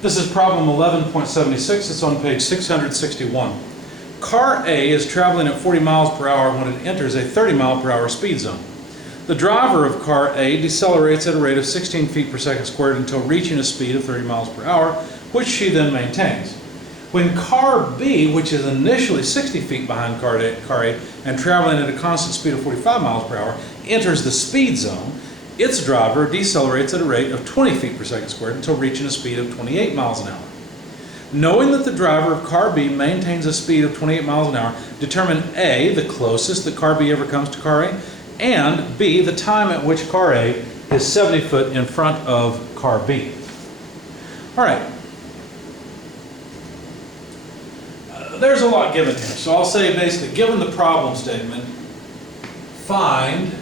This is problem 11.76. It's on page 661. Car A is traveling at 40 miles per hour when it enters a 30 mile per hour speed zone. The driver of car A decelerates at a rate of 16 feet per second squared until reaching a speed of 30 miles per hour, which she then maintains. When car B, which is initially 60 feet behind car A and traveling at a constant speed of 45 miles per hour, enters the speed zone, its driver decelerates at a rate of 20 feet per second squared until reaching a speed of 28 miles an hour. Knowing that the driver of car B maintains a speed of 28 miles an hour, determine A, the closest that car B ever comes to car A, and B, the time at which car A is 70 foot in front of car B. All right. There's a lot given here. So I'll say basically, given the problem statement, find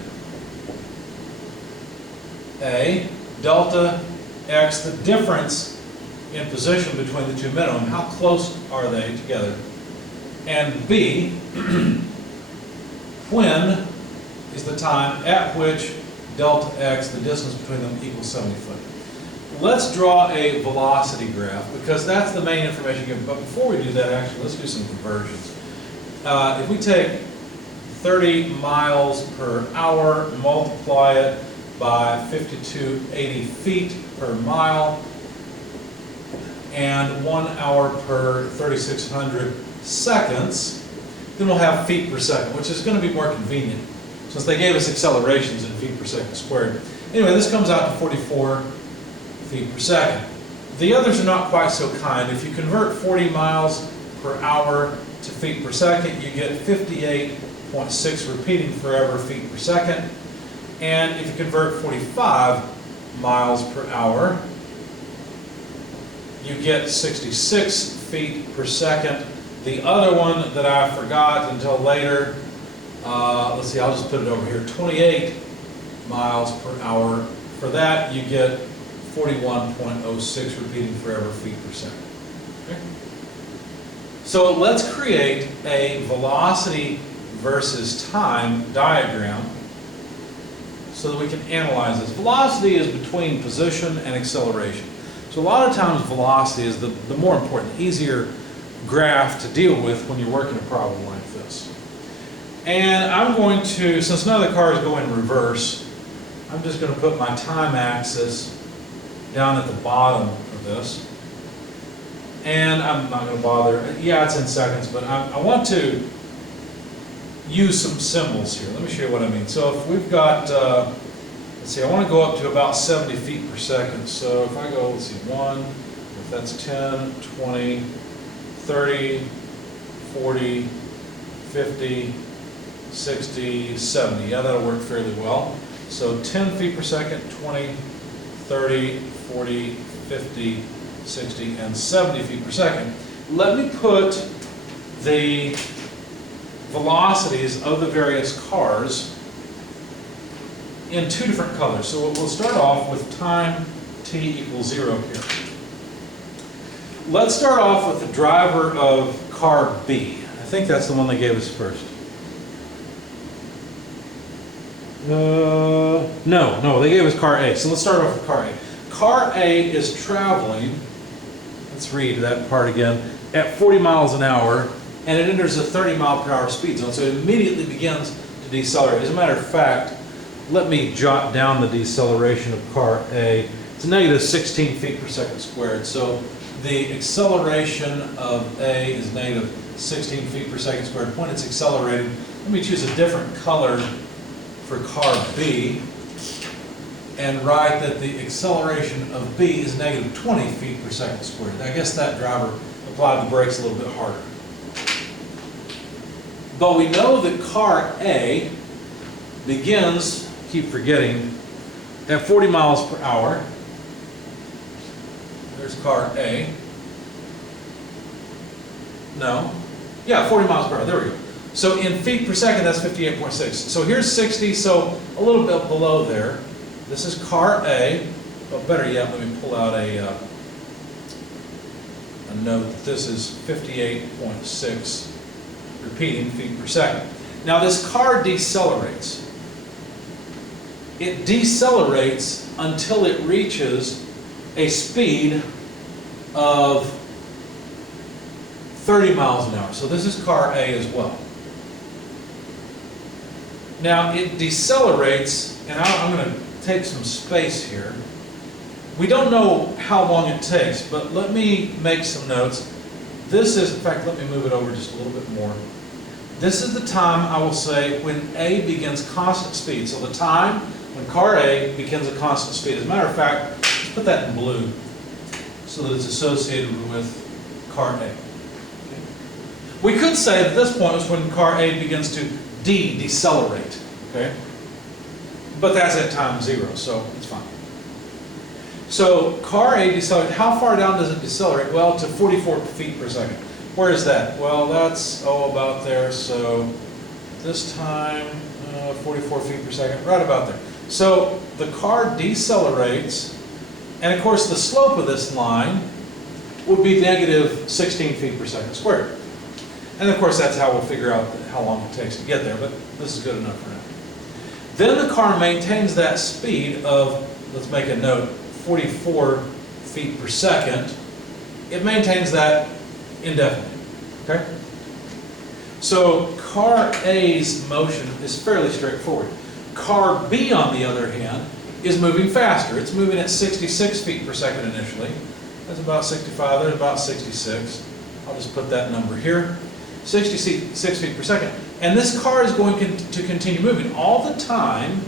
A, delta x, the difference in position between the two minimum, how close are they together? And B, when is the time at which delta x, the distance between them, equals 70 foot? Let's draw a velocity graph because that's the main information given. But before we do that, actually, let's do some conversions. If we take 30 miles per hour, multiply it by 5280 feet per mile, and 1 hour per 3600 seconds, then we'll have feet per second, which is going to be more convenient since they gave us accelerations in feet per second squared. Anyway, this comes out to 44 feet per second. The others are not quite so kind. If you convert 40 miles per hour to feet per second, you get 58.6 repeating forever feet per second. And if you convert 45 miles per hour, you get 66 feet per second. The other one that I forgot until later, let's see, I'll just put it over here, 28 miles per hour. For that, you get 41.06 repeating forever feet per second. Okay? So let's create a velocity versus time diagram so that we can analyze this. Velocity is between position and acceleration. So a lot of times velocity is the more important, easier graph to deal with when you're working a problem like this. And I'm going to, since none of the cars go in reverse, I'm just going to put my time axis down at the bottom of this. And I'm not going to bother, yeah, it's in seconds, but I want to use some symbols here. Let me show you what I mean. So if we've got, let's see, I want to go up to about 70 feet per second. So if I go, let's see, 1, if that's 10, 20, 30, 40, 50, 60, 70. Yeah, that'll work fairly well. So 10 feet per second, 20, 30, 40, 50, 60, and 70 feet per second. Let me put the velocities of the various cars in two different colors. So we'll start off with time t equals 0 here. Let's start off with the driver of car B. I think that's the one they gave us first. No, they gave us car A. So let's start off with car A. Car A is traveling, let's read that part again, at 40 miles an hour, and it enters a 30 mile per hour speed zone, so it immediately begins to decelerate. As a matter of fact, let me jot down the deceleration of car A. It's negative 16 feet per second squared, so the acceleration of A is negative 16 feet per second squared. When it's accelerating, let me choose a different color for car B and write that the acceleration of B is negative 20 feet per second squared. I guess that driver applied the brakes a little bit harder. But we know that car A begins, keep forgetting, at 40 miles per hour. There's car A. No. Yeah, 40 miles per hour. There we go. So in feet per second, that's 58.6. So here's 60, so a little bit below there. This is car A. But better yet, let me pull out a note that this is 58.6 repeating feet per second. Now this car decelerates. It decelerates until it reaches a speed of 30 miles an hour. So this is car A as well. Now it decelerates, and I'm going to take some space here. We don't know how long it takes, but let me make some notes. This is, in fact, let me move it over just a little bit more. This is the time, I will say, when A begins constant speed. So the time when car A begins a constant speed. As a matter of fact, let's put that in blue so that it's associated with car A. Okay. We could say that this point is when car A begins to decelerate. Okay? But that's at time 0, so it's fine. So car A decelerates. How far down does it decelerate? Well, to 44 feet per second. Where is that? Well, that's, about there. So this time, 44 feet per second, right about there. So the car decelerates, and of course the slope of this line would be negative 16 feet per second squared. And of course that's how we'll figure out how long it takes to get there, but this is good enough for now. Then the car maintains that speed of, let's make a note, 44 feet per second. It maintains that indefinitely. Okay? So car A's motion is fairly straightforward. Car B, on the other hand, is moving faster. It's moving at 66 feet per second initially. That's about 65, there's about 66. I'll just put that number here. 66 feet per second. And this car is going to continue moving. All the time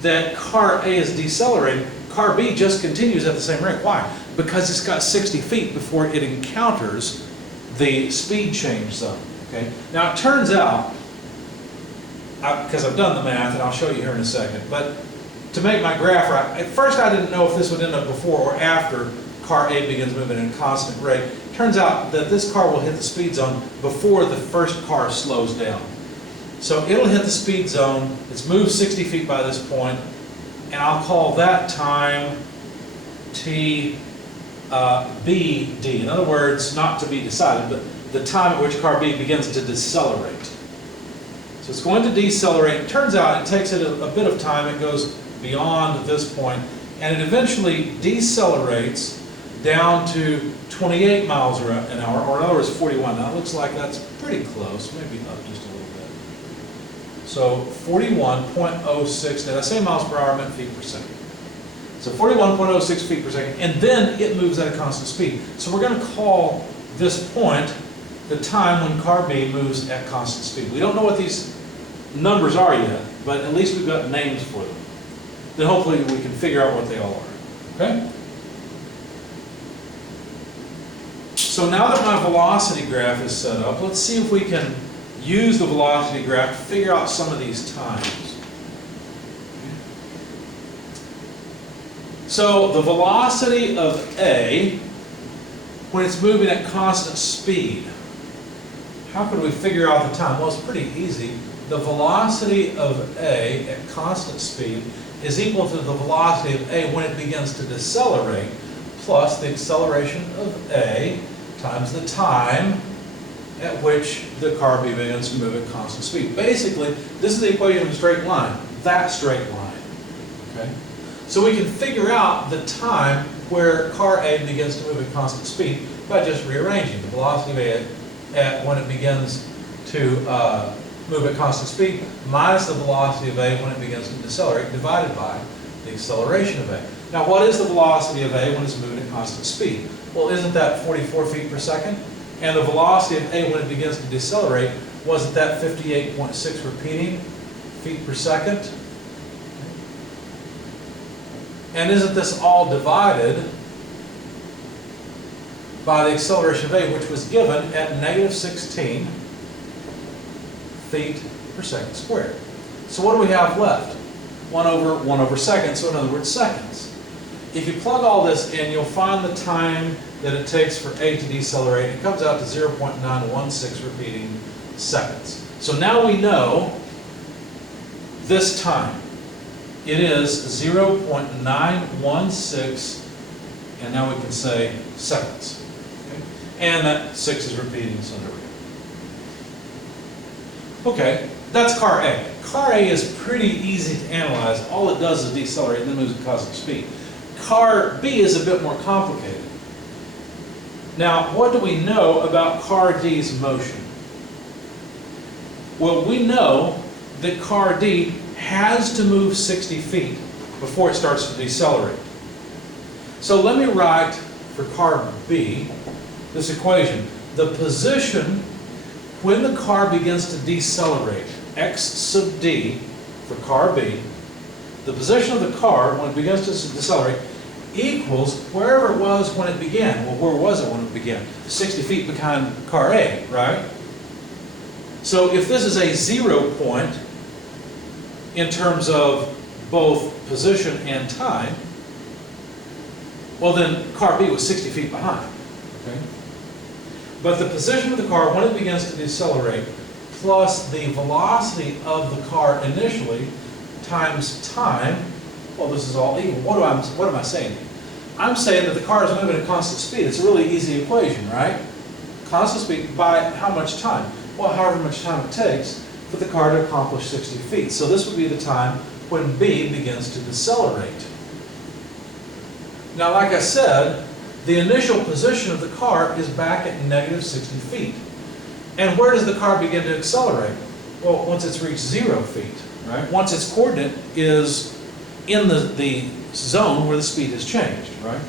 that car A is decelerating, car B just continues at the same rate. Why? Because it's got 60 feet before it encounters the speed change zone. Okay? Now it turns out, because I've done the math, and I'll show you here in a second, but to make my graph right, at first I didn't know if this would end up before or after car A begins moving at a constant rate. Turns out that this car will hit the speed zone before the first car slows down. So it'll hit the speed zone, it's moved 60 feet by this point, and I'll call that time T BD. In other words, not to be decided, but the time at which car B begins to decelerate. So it's going to decelerate. It turns out it takes it a bit of time. It goes beyond this point, and it eventually decelerates down to 28 miles an hour, or in other words, 41. Now it looks like that's pretty close, maybe up just a little bit. So 41.06, did I say miles per hour? I meant feet per second. So 41.06 feet per second, and then it moves at a constant speed. So we're going to call this point the time when car B moves at constant speed. We don't know what these numbers are yet, but at least we've got names for them. Then hopefully we can figure out what they all are. Okay? So now that my velocity graph is set up, let's see if we can use the velocity graph to figure out some of these times. So the velocity of A, when it's moving at constant speed, how could we figure out the time? Well, it's pretty easy. The velocity of A at constant speed is equal to the velocity of A when it begins to decelerate, plus the acceleration of A times the time at which the car B begins to move at constant speed. Basically, this is the equation of a straight line, that straight line. Okay? So we can figure out the time where car A begins to move at constant speed by just rearranging the velocity of A at when it begins to move at constant speed minus the velocity of A when it begins to decelerate divided by the acceleration of A. Now what is the velocity of A when it's moving at constant speed? Well, isn't that 44 feet per second? And the velocity of A when it begins to decelerate, wasn't that 58.6 repeating feet per second? And isn't this all divided by the acceleration of A, which was given at negative 16 feet per second squared? So what do we have left? 1 over second, so in other words, seconds. If you plug all this in, you'll find the time that it takes for A to decelerate. It comes out to 0.916 repeating seconds. So now we know this time. It is 0.916, and now we can say seconds. Okay? And that 6 is repeating, so there we go. Okay, that's car A. Car A is pretty easy to analyze. All it does is decelerate and then moves at constant speed. Car B is a bit more complicated. Now, what do we know about car D's motion? Well, we know that car D has to move 60 feet before it starts to decelerate. So let me write for car B this equation. The position when the car begins to decelerate, x sub d for car B, the position of the car when it begins to decelerate equals wherever it was when it began. Well, where was it when it began? 60 feet behind car A, right? So if this is a 0 point in terms of both position and time, well then car B was 60 feet behind. Okay? But the position of the car when it begins to decelerate plus the velocity of the car initially times time, well, this is all equal. What am I saying? I'm saying that the car is moving at constant speed. It's a really easy equation, right? Constant speed by how much time? Well, however much time it takes for the car to accomplish 60 feet. So this would be the time when B begins to decelerate. Now, like I said, the initial position of the car is back at negative 60 feet. And where does the car begin to accelerate? Well, once it's reached 0 feet, right? Once its coordinate is in the zone where the speed has changed, right?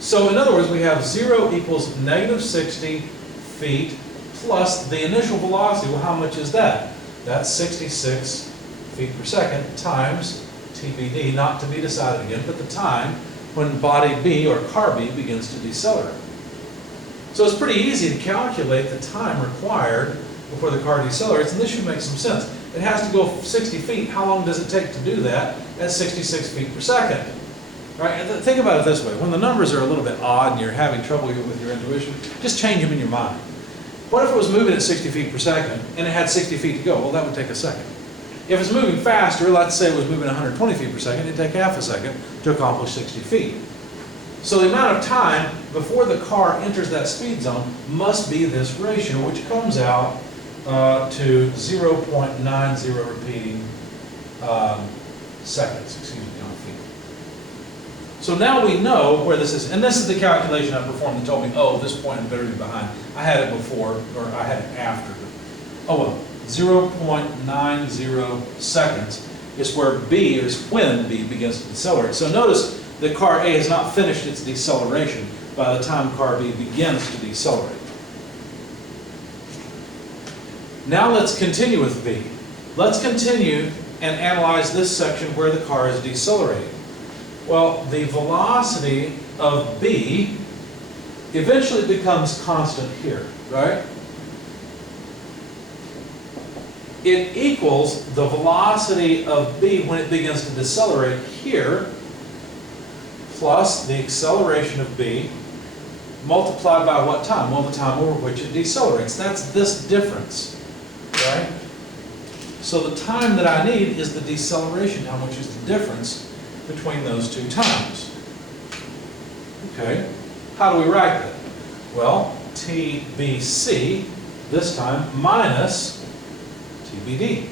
So in other words, we have 0 equals negative 60 feet plus the initial velocity. Well, how much is that? That's 66 feet per second times TBD, not to be decided again, but the time when body B or car B begins to decelerate. So it's pretty easy to calculate the time required before the car decelerates, and this should make some sense. It has to go 60 feet. How long does it take to do that? At 66 feet per second. Right? And think about it this way. When the numbers are a little bit odd and you're having trouble with your intuition, just change them in your mind. What if it was moving at 60 feet per second and it had 60 feet to go? Well, that would take a second. If it's moving faster, let's say it was moving 120 feet per second, it'd take half a second to accomplish 60 feet. So the amount of time before the car enters that speed zone must be this ratio, which comes out to 0.90 repeating seconds, excuse me, on feet. So now we know where this is, and this is the calculation I performed that told me, oh, this point had better be behind. I had it before, or I had it after. Oh well, 0.90 seconds is where B is when B begins to decelerate. So notice that car A has not finished its deceleration by the time car B begins to decelerate. Now let's continue with B. Let's continue and analyze this section where the car is decelerating. Well, the velocity of B eventually becomes constant here, right? It equals the velocity of B when it begins to decelerate here plus the acceleration of B multiplied by what time? Well, the time over which it decelerates. That's this difference, right? So the time that I need is the deceleration time, which is the difference between those two times. Okay, how do we write that? Well, TBC, this time, minus TBD.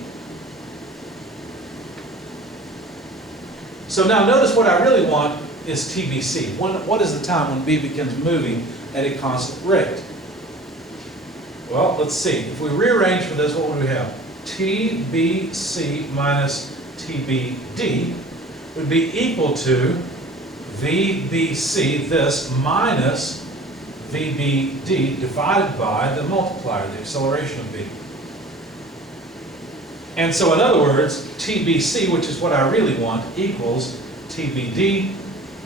So now notice what I really want is TBC. What is the time when B begins moving at a constant rate? Well, let's see. If we rearrange for this, what would we have? TBC minus TBD would be equal to VBC, this, minus VBD divided by the multiplier, the acceleration of B. And so in other words, TBC, which is what I really want, equals TBD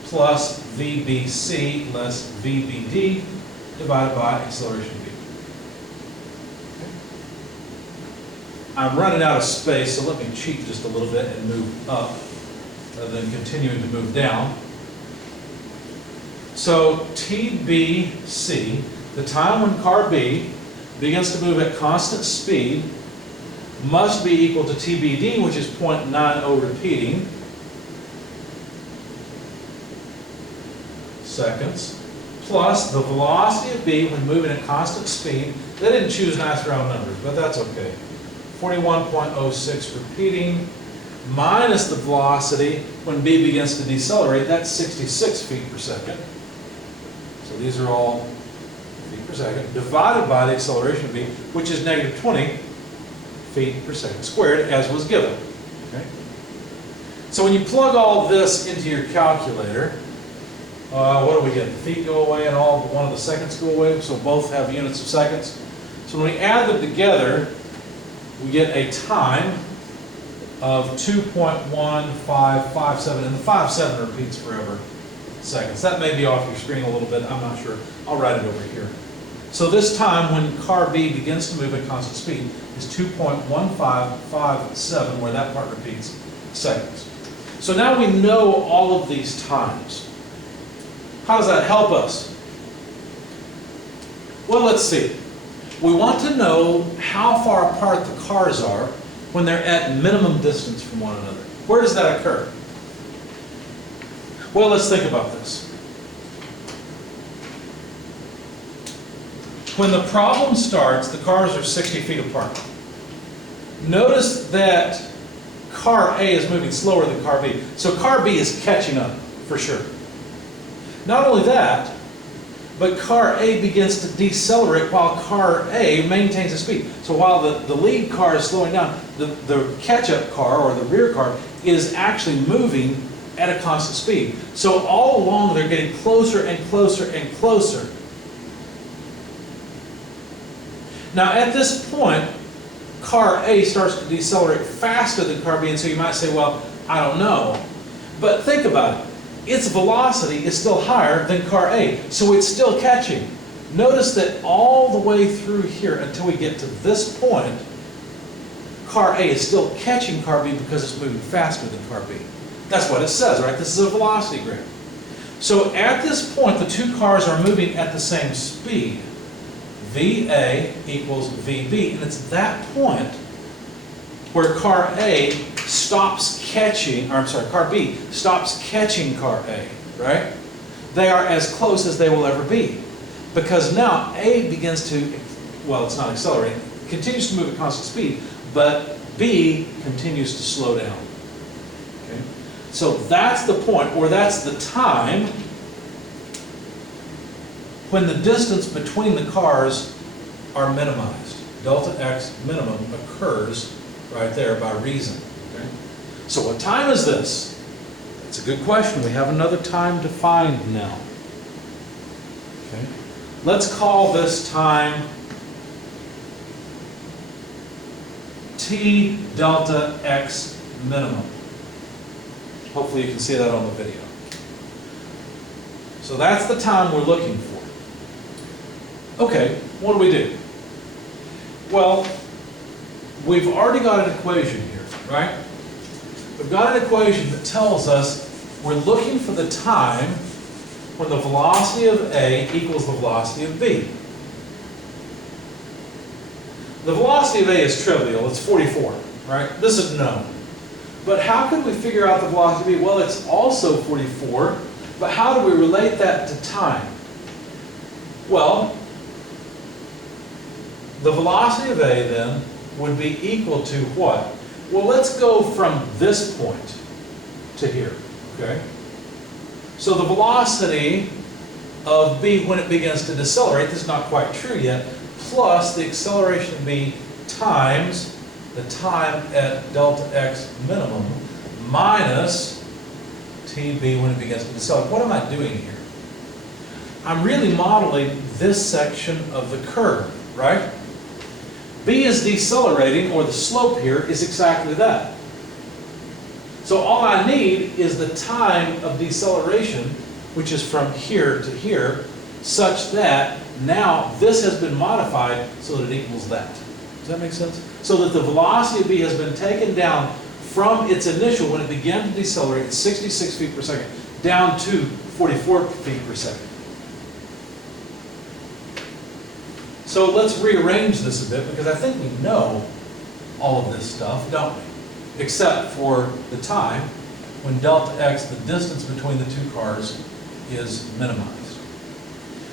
plus VBC less VBD divided by acceleration B. Okay. I'm running out of space, so let me cheat just a little bit and move up rather than continuing to move down. So TBC, the time when car B begins to move at constant speed, must be equal to TBD, which is 0.90 repeating seconds, plus the velocity of B when moving at constant speed. They didn't choose nice round numbers, but that's okay. 41.06 repeating minus the velocity when B begins to decelerate. That's 66 feet per second. So these are all feet per second, divided by the acceleration of B, which is negative 20 feet per second squared, as was given. Okay? So when you plug all this into your calculator, what do we get? The feet go away and all but one of the seconds go away, so both have units of seconds. So when we add them together, we get a time of 2.1557, and the 57 repeats forever seconds. That may be off your screen a little bit, I'm not sure. I'll write it over here. So this time when car B begins to move at constant speed is 2.1557, where that part repeats, seconds. So now we know all of these times. How does that help us? Well, let's see. We want to know how far apart the cars are when they're at minimum distance from one another. Where does that occur? Well, let's think about this. When the problem starts, the cars are 60 feet apart. Notice that car A is moving slower than car B. So car B is catching up, for sure. Not only that, but car A begins to decelerate while car A maintains the speed. So while the lead car is slowing down, the catch-up car, or the rear car, is actually moving at a constant speed. So all along they're getting closer and closer and closer. Now at this point, car A starts to decelerate faster than car B, and so you might say, well, I don't know. But think about it. Its velocity is still higher than car A, so it's still catching. Notice that all the way through here until we get to this point, car A is still catching car B because it's moving faster than car B. That's what it says, right? This is a velocity graph. So at this point, the two cars are moving at the same speed. VA equals VB, and it's that point where car A stops catching, or I'm sorry, car B stops catching car A, right? They are as close as they will ever be. Because now A begins to, well, it's not accelerating, it continues to move at constant speed, but B continues to slow down. Okay? So that's the point, or that's the time when the distance between the cars are minimized. Delta X minimum occurs right there by reason. Okay? So what time is this? That's a good question. We have another time defined now. Okay? Let's call this time T delta X minimum. Hopefully you can see that on the video. So that's the time we're looking for. Okay, what do? Well, we've already got an equation here, right? We've got an equation that tells us we're looking for the time when the velocity of A equals the velocity of B. The velocity of A is trivial, it's 44, right? This is known. But how can we figure out the velocity of B? Well, it's also 44, but how do we relate that to time? Well, the velocity of A then would be equal to what? Well, let's go from this point to here, okay? So the velocity of B when it begins to decelerate, this is not quite true yet, plus the acceleration of B times the time at delta X minimum minus TB when it begins to decelerate. What am I doing here? I'm really modeling this section of the curve, right? B is decelerating, or the slope here is exactly that. So all I need is the time of deceleration, which is from here to here, such that now this has been modified so that it equals that. Does that make sense? So that the velocity of B has been taken down from its initial, when it began to decelerate at 66 feet per second, down to 44 feet per second. So let's rearrange this a bit, because I think we know all of this stuff, don't we? Except for the time when delta X, the distance between the two cars, is minimized.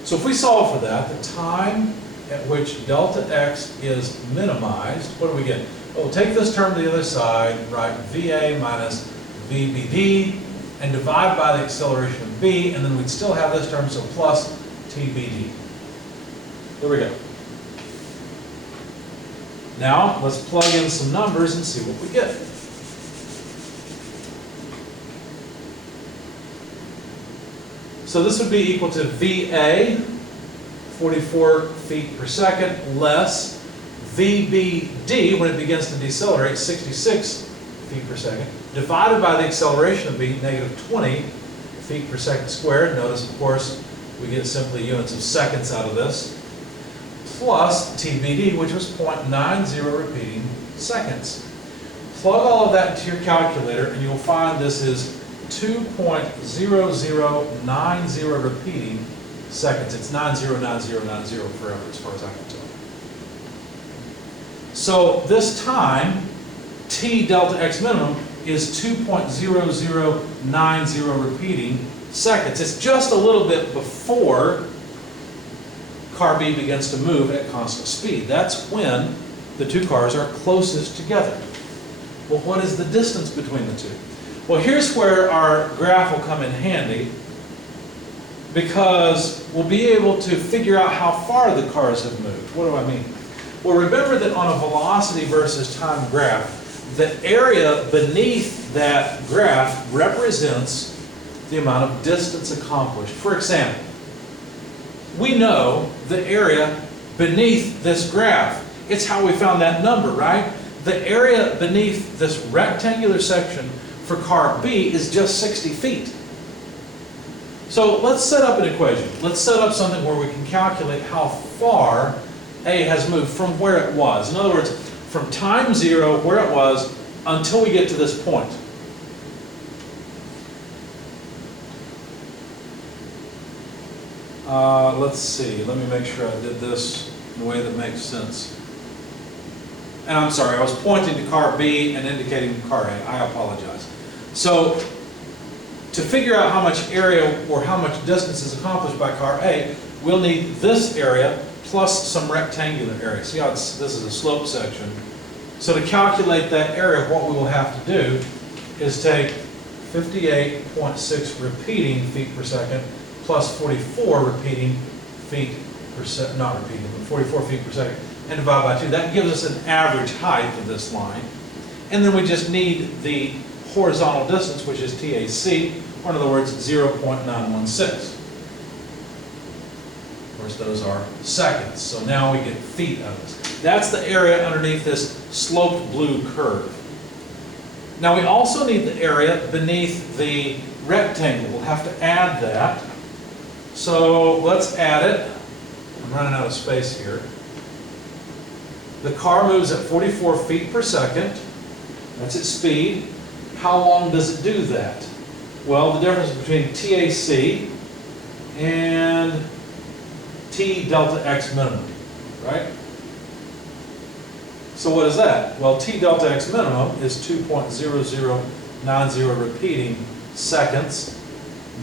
So if we solve for that, the time at which delta X is minimized, what do we get? We'll take this term to the other side, write VA minus VBD, and divide by the acceleration of B, and then we'd still have this term, so plus TBD. There we go. Now, let's plug in some numbers and see what we get. So this would be equal to VA, 44 feet per second, less VBD, when it begins to decelerate, 66 feet per second, divided by the acceleration of B, negative 20 feet per second squared. Notice, of course, we get simply units of seconds out of this, plus TBD, which was 0.90 repeating seconds. Plug all of that into your calculator, and you'll find this is 2.0090 repeating seconds. It's 909090 forever, as far as I can tell. So this time, T delta X minimum is 2.0090 repeating seconds. It's just a little bit before car B begins to move at constant speed. That's when the two cars are closest together. Well, what is the distance between the two? Well, here's where our graph will come in handy, because we'll be able to figure out how far the cars have moved. What do I mean? Well, remember that on a velocity versus time graph, the area beneath that graph represents the amount of distance accomplished. For example, we know the area beneath this graph. It's how we found that number, right? The area beneath this rectangular section for car B is just 60 feet. So let's set up an equation. Let's set up something where we can calculate how far A has moved from where it was. In other words, from time zero, where it was, until we get to this point. Let's see, let me make sure I did this in a way that makes sense. And I'm sorry, I was pointing to car B and indicating car A. I apologize. So, to figure out how much area or how much distance is accomplished by car A, we'll need this area plus some rectangular area. See how this is a slope section. So to calculate that area, what we will have to do is take 58.6 repeating feet per second plus 44 repeating feet per second, not repeating, but 44 feet per second, and divide by 2. That gives us an average height of this line. And then we just need the horizontal distance, which is TAC, or in other words, 0.916. Of course, those are seconds. So now we get feet out of this. That's the area underneath this sloped blue curve. Now we also need the area beneath the rectangle. We'll have to add that. So let's add it. I'm running out of space here. The car moves at 44 feet per second. That's its speed. How long does it do that? Well, the difference between TAC and T delta X minimum, right? So what is that? Well, T delta X minimum is 2.0090 repeating seconds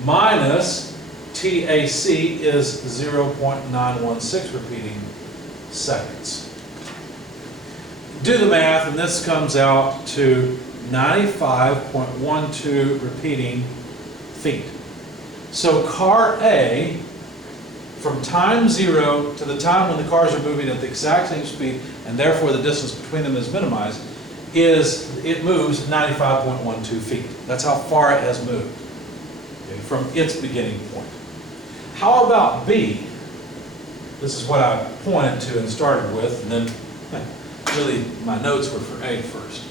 minus TAC is 0.916 repeating seconds. Do the math, and this comes out to 95.12 repeating feet. So car A, from time zero to the time when the cars are moving at the exact same speed, and therefore the distance between them is minimized, it moves 95.12 feet. That's how far it has moved, okay, from its beginning point. How about B? This is what I pointed to and started with, and then really my notes were for A first.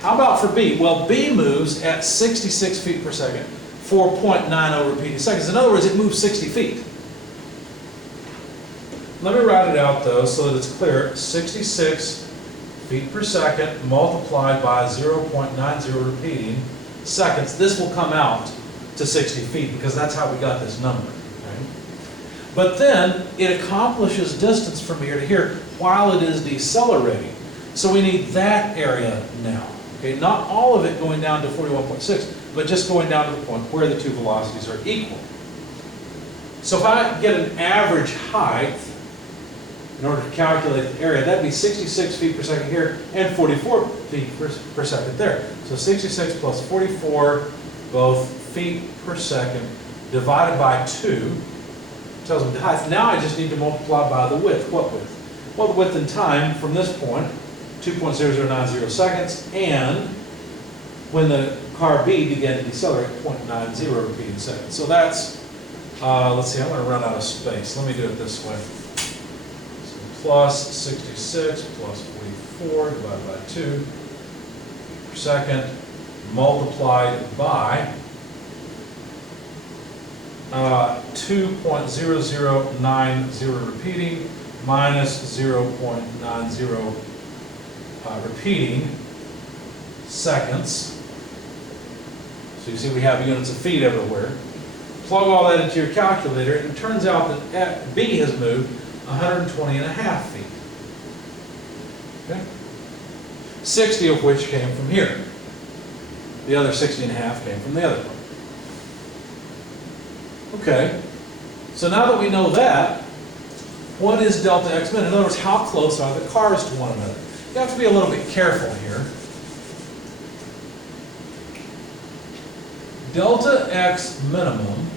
How about for B? Well, B moves at 66 feet per second for 0.90 repeating seconds. In other words, it moves 60 feet. Let me write it out though so that it's clear. 66 feet per second multiplied by 0.90 repeating seconds. This will come out to 60 feet because that's how we got this number. Okay? But then it accomplishes distance from here to here while it is decelerating. So we need that area now. Okay? Not all of it going down to 41.6, but just going down to the point where the two velocities are equal. So if I get an average height, in order to calculate the area. That'd be 66 feet per second here and 44 feet per second there. So 66 plus 44, both feet per second, divided by 2, tells me the height. Now I just need to multiply by the width. What width? Well, the width in time from this point, 2.0090 seconds, and when the car B began to decelerate, 0.90 repeating seconds. So that's, let's see, I'm going to run out of space. Let me do it this way. So plus 66 plus 44 divided by 2 per second multiplied by 2.0090 repeating minus 0.90 repeating seconds. So you see we have units of feet everywhere. Plug all that into your calculator, and it turns out that B has moved 120 and a half feet. Okay? 60 of which came from here. The other 60 and a half came from the other one. Okay, so now that we know that, what is delta x min? In other words, how close are the cars to one another? You have to be a little bit careful here. Delta x minimum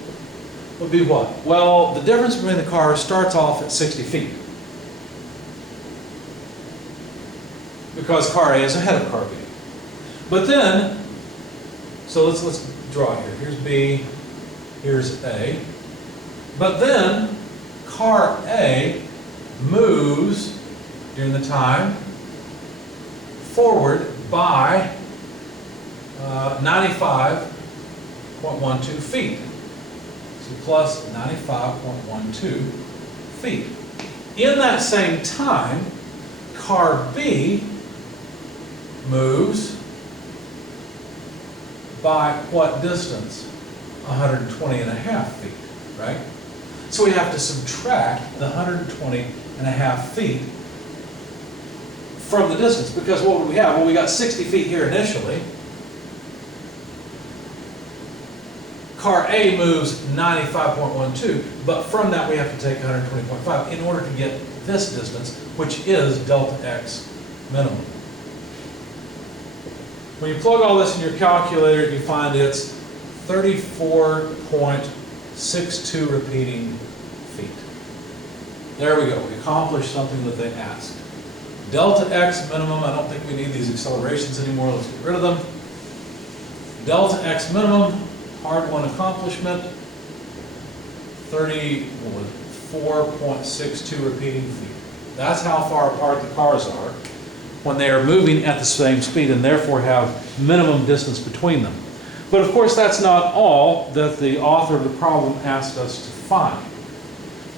would be what? Well, the difference between the cars starts off at 60 feet. Because car A is ahead of car B. But then, so let's draw here. Here's B, here's A. But then, car A moves during the time forward by 95.12 feet. So plus 95.12 feet. In that same time, car B moves by what distance? 120 and a half feet, right? So we have to subtract the 120 and a half feet from the distance, because what would we have? Well, we got 60 feet here initially. Car A moves 95.12, but from that we have to take 120.5 in order to get this distance, which is delta x minimum. When you plug all this in your calculator, you find it's 34.62 repeating feet. There we go. We accomplished something that they asked. Delta x minimum, I don't think we need these accelerations anymore. Let's get rid of them. Delta x minimum, hard won accomplishment, 34.62 repeating feet. That's how far apart the cars are when they are moving at the same speed and therefore have minimum distance between them. But of course that's not all that the author of the problem asked us to find.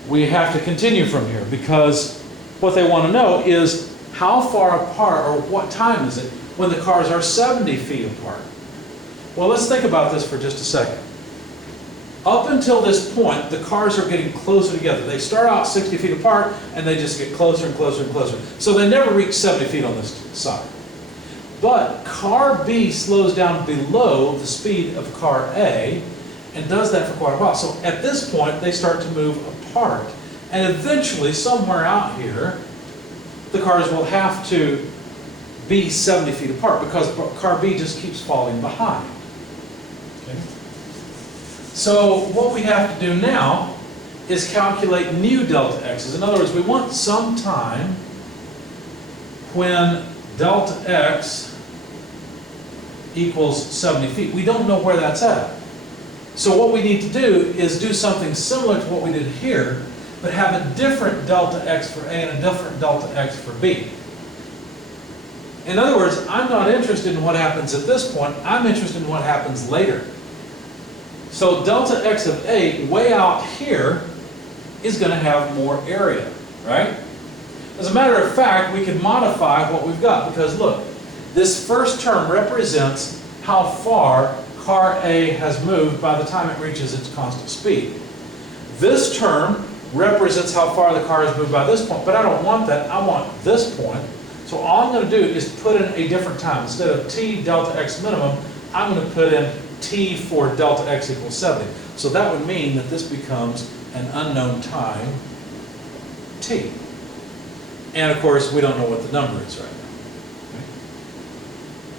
We have to continue from here, because what they want to know is how far apart, or what time is it when the cars are 70 feet apart. Well, let's think about this for just a second. Up until this point, the cars are getting closer together. They start out 60 feet apart, and they just get closer and closer and closer. So they never reach 70 feet on this side. But car B slows down below the speed of car A, and does that for quite a while. So at this point, they start to move apart. And eventually, somewhere out here, the cars will have to be 70 feet apart, because car B just keeps falling behind. Okay? So what we have to do now is calculate new delta x's. In other words, we want some time when delta x equals 70 feet. We don't know where that's at. So what we need to do is do something similar to what we did here, but have a different delta x for A and a different delta x for B. In other words, I'm not interested in what happens at this point, I'm interested in what happens later. So delta x of A, way out here, is going to have more area, right? As a matter of fact, we can modify what we've got, because look, this first term represents how far car A has moved by the time it reaches its constant speed. This term represents how far the car has moved by this point, but I don't want that, I want this point. So all I'm going to do is put in a different time. Instead of t delta x minimum, I'm going to put in t for delta x equals 70. So that would mean that this becomes an unknown time, t. And of course, we don't know what the number is right now. Okay?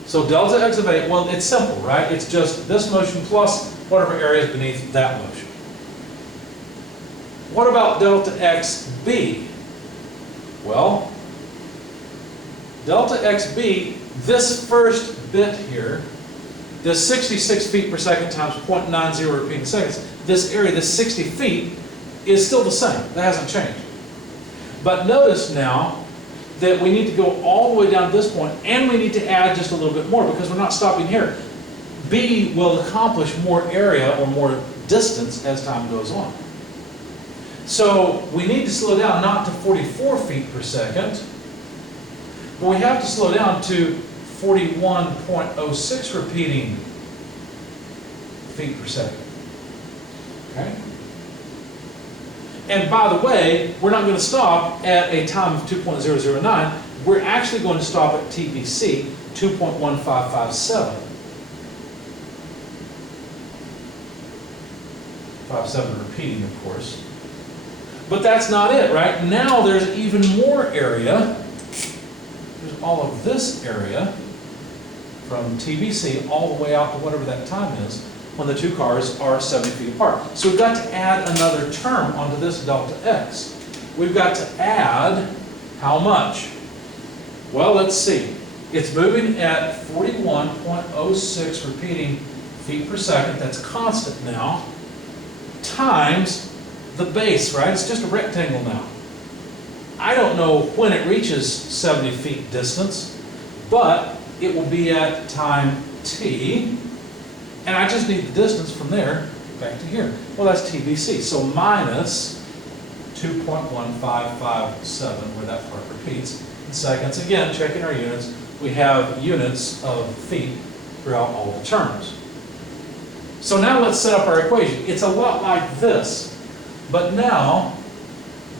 So delta x of A, well, it's simple, right? It's just this motion plus whatever area is beneath that motion. What about delta xb? Well, delta xb, this first bit here, this 66 feet per second times 0.90 repeating seconds, this area, this 60 feet, is still the same. That hasn't changed. But notice now that we need to go all the way down to this point, and we need to add just a little bit more because we're not stopping here. B will accomplish more area or more distance as time goes on. So we need to slow down not to 44 feet per second, but we have to slow down to 41.06 repeating feet per second. Okay? And by the way, we're not going to stop at a time of 2.009. We're actually going to stop at TBC, 2.1557. 57 repeating, of course. But that's not it, right? Now there's even more area. There's all of this area from TBC all the way out to whatever that time is when the two cars are 70 feet apart. So we've got to add another term onto this delta x. We've got to add how much? Well, let's see. It's moving at 41.06 repeating feet per second. That's constant now. Times the base, right? It's just a rectangle now. I don't know when it reaches 70 feet distance, but it will be at time t, and I just need the distance from there back to here. Well, that's TBC, so minus 2.1557, where that part repeats, in seconds. Again, checking our units, we have units of feet throughout all the terms. So now let's set up our equation. It's a lot like this, but now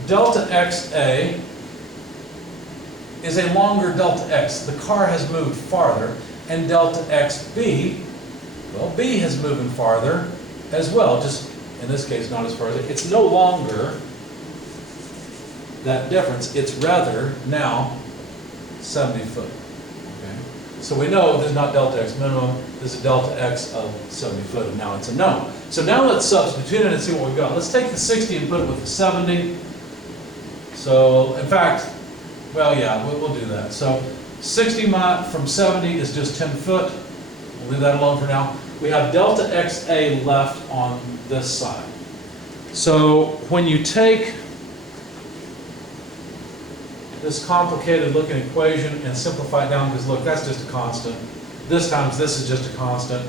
delta XA is a longer delta X. The car has moved farther, and delta XB, well, B has moved farther as well, just in this case not as farther. It's no longer that difference, it's rather now 70 foot. Okay? So we know this is not delta X minimum, this is delta X of 70 foot, and now it's a known. So now let's substitute it and see what we've got. Let's take the 60 and put it with the 70. So, in fact, well, yeah, we'll do that. So 60 from 70 is just 10 foot. We'll leave that alone for now. We have delta XA left on this side. So when you take this complicated looking equation and simplify it down, because look, that's just a constant. This times this is just a constant.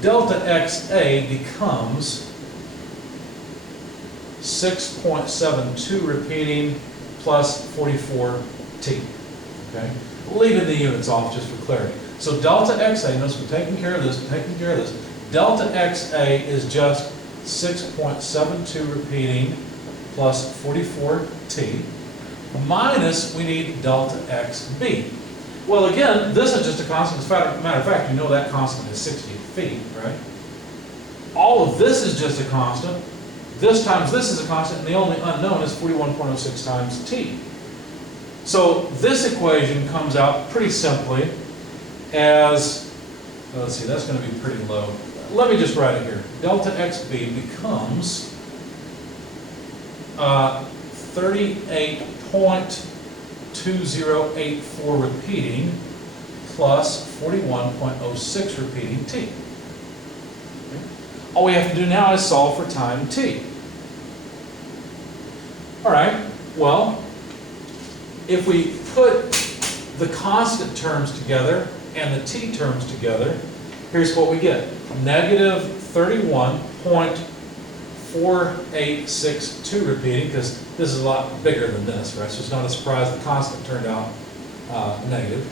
Delta XA becomes 6.72 repeating plus 44t. Okay? Leaving the units off just for clarity. So delta XA, notice we're taking care of this, we're taking care of this. Delta XA is just 6.72 repeating plus 44t minus we need delta XB. Well, again, this is just a constant. As a matter of fact, you know that constant is 60 feet, right? All of this is just a constant. This times this is a constant, and the only unknown is 41.06 times t. So this equation comes out pretty simply as, let's see, that's going to be pretty low. Let me just write it here. Delta XB becomes 38.2084 repeating plus 41.06 repeating t. All we have to do now is solve for time t. All right, well, if we put the constant terms together and the t terms together, here's what we get. Negative 31.4862 repeating, because this is a lot bigger than this, right? So it's not a surprise the constant turned out negative.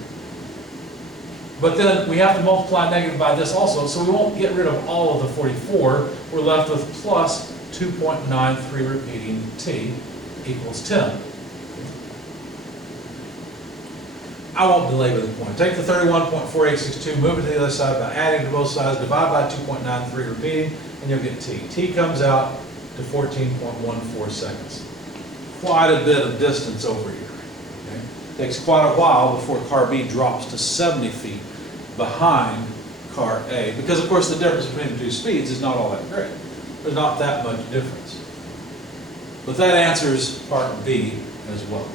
But then we have to multiply negative by this also, so we won't get rid of all of the 44. We're left with plus 2.93 repeating t equals 10. I won't belabor the point. Take the 31.4862, move it to the other side by adding to both sides, divide by 2.93 repeating, and you'll get t. T comes out to 14.14 seconds. Quite a bit of distance over here. Takes quite a while before car B drops to 70 feet behind car A, because of course the difference between the two speeds is not all that great. There's not that much difference. But that answers part B as well.